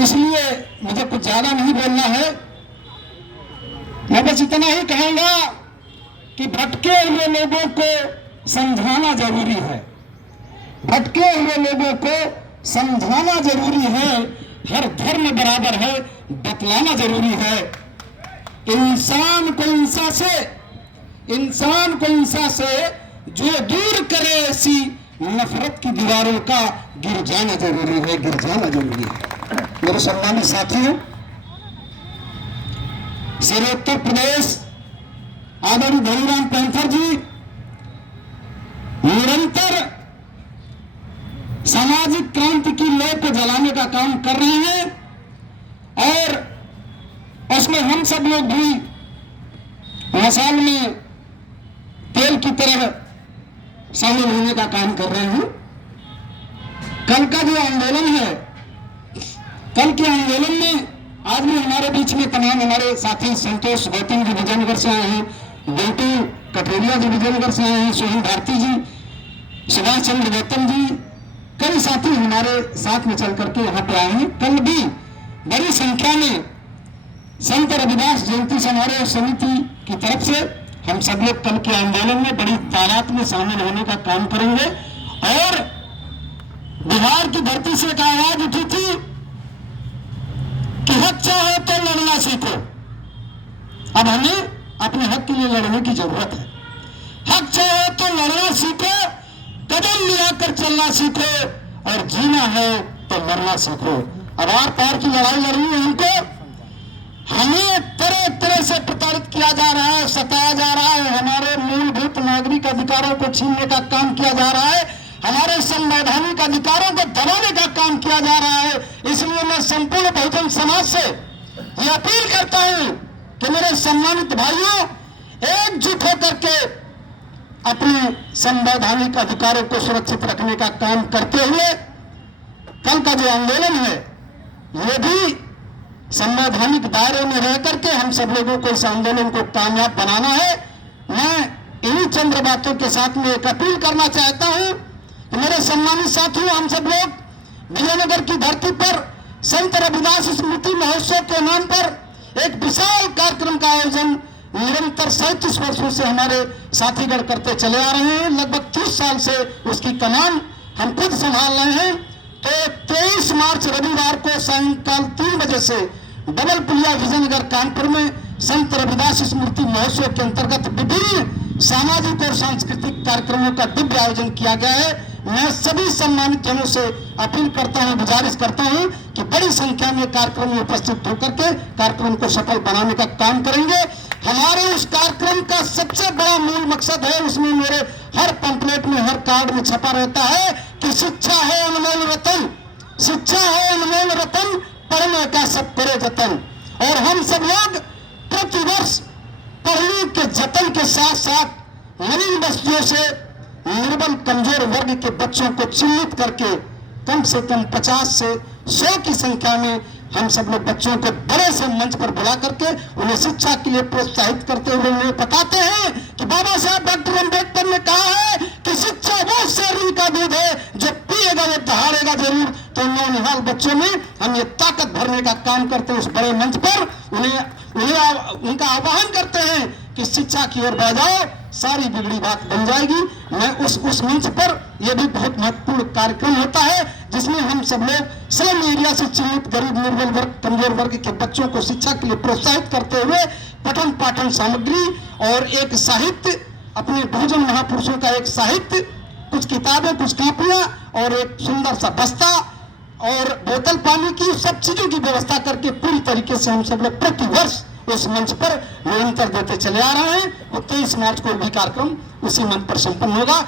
इसलिए मुझे कुछ ज्यादा नहीं बोलना है। मैं बस इतना ही कहूंगा कि भटके हुए लोगों को समझाना जरूरी है, भटके हुए लोगों को समझाना जरूरी है। हर धर्म बराबर है, बतलाना जरूरी है। इंसान को इंसा से जो दूर करे ऐसी नफरत की दीवारों का गिर जाना जरूरी है, गिर जाना जरूरी है। मेरे सम्मानित साथियों, शेर उत्तर प्रदेश आदरणीय धनीराम पैंथर जी निरंतर सामाजिक क्रांति की लौ को जलाने का काम कर रहे हैं और उसमें हम सब लोग भी मसाल में तेल की तरह शामिल होने का काम कर रहे हैं। कल का जो आंदोलन है, कल के आंदोलन में आज भी हमारे बीच में तमाम हमारे साथी संतोष गौतम जी विजयनगर से आए हैं, बेटू कटोरिया जी विजयनगर से आए हैं, सोहन भारती जी, सुभाष चंद्र गौतम जी, कई साथी हमारे साथ में चल करके यहाँ पे आए हैं। कल भी बड़ी संख्या में संत रविदास जयंती समारोह समिति की तरफ से हम सब लोग कल के आंदोलन में बड़ी तादाद में शामिल होने का काम करेंगे। और बिहार की धरती से एक आवाज उठी थी कि हक चाहो तो लड़ना सीखो। अब हमें अपने हक के लिए लड़ने की जरूरत है। हक चाहो तो लड़ना सीखो, कदम मिलाकर चलना सीखो, और जीना है तो लड़ना सीखो। अब आर पार की लड़ाई लड़नी है हमको। हमें तरह तरह से प्रताड़ित किया जा रहा है, सताया जा रहा है, हमारे मूलभूत नागरिक अधिकारों को छीनने का काम किया जा रहा है, हमारे संवैधानिक अधिकारों को दबाने का काम किया जा रहा है। इसलिए मैं संपूर्ण बहुजन समाज से यह अपील करता हूं कि मेरे सम्मानित भाइयों, एकजुट होकर के अपने संवैधानिक अधिकारों को सुरक्षित रखने का काम करते हुए कल का जो आंदोलन है ये भी संवैधानिक दायरे में रह करके हम सब लोगों को इस आंदोलन को कामयाब बनाना है। मैं इन्हीं चंद बातों के साथ में एक अपील करना चाहता हूं कि मेरे सम्मानित साथियों, हम सब लोग विजयनगर की धरती पर संत रविदास स्मृति महोत्सव के नाम पर एक विशाल कार्यक्रम का आयोजन निरंतर 37 वर्षों से हमारे साथीगण करते चले आ रहे हैं। लगभग 30 साल से उसकी कमान हम खुद संभाल रहे हैं। तो 23 मार्च रविवार को सायंकाल 3 बजे से डबल पुलिया विजयनगर कानपुर में संत रविदास स्मृति महोत्सव के अंतर्गत विभिन्न सामाजिक और सांस्कृतिक कार्यक्रमों का दिव्य आयोजन किया गया है। मैं सभी सम्मानित जनों से अपील करता हूं, गुजारिश करता हूं कि बड़ी संख्या में कार्यक्रम में उपस्थित होकर के कार्यक्रम को सफल बनाने का काम करेंगे। हमारे उस कार्यक्रम का सबसे बड़ा मूल मकसद है, उसमें मेरे हर पंपलेट में, हर कार्ड में छपा रहता है कि शिक्षा है अनमोल रतन, शिक्षा है अनमोल रतन, पढ़ने का सब करे जतन। और हम सब लोग प्रतिवर्ष पढ़ने के जतन के साथ साथ नवीन बस्तियों से निर्बल कमजोर वर्ग के बच्चों को चिन्हित करके कम से कम 50 से 100 की संख्या में हम सब लोग बच्चों को बड़े से मंच पर बुला करके उन्हें शिक्षा के लिए प्रोत्साहित करते हुए उन्हें बताते हैं कि बाबा साहब डॉक्टर अम्बेडकर ने कहा है कि शिक्षा वो शेरनी का दूध है, जो पिएगा वो दहाड़ेगा जरूर। तो नौनिहाल बच्चों में हम ये ताकत भरने का काम करते हैं। उस बड़े मंच पर उनका आह्वान करते हैं कि शिक्षा की ओर बढ़ जाओ, सारी बिगड़ी बात बन जाएगी। मैं उस मंच पर यह भी बहुत महत्वपूर्ण कार्यक्रम होता है जिसमें हम सब लोग स्लम एरिया से चिन्हित गरीब निर्बल वर्ग कमजोर वर्ग के बच्चों को शिक्षा के लिए प्रोत्साहित करते हुए पठन पाठन सामग्री और एक साहित्य, अपने बहुजन महापुरुषों का एक साहित्य, कुछ किताबें, कुछ कापियां और एक सुंदर सा बस्ता और बोतल पानी की, सब चीजों की व्यवस्था करके पूरी तरीके से हम सब लोग प्रति वर्ष उस मंच पर निरंतर देते चले आ रहे हैं। और 23 मार्च को भी कार्यक्रम उसी मंच पर संपन्न होगा।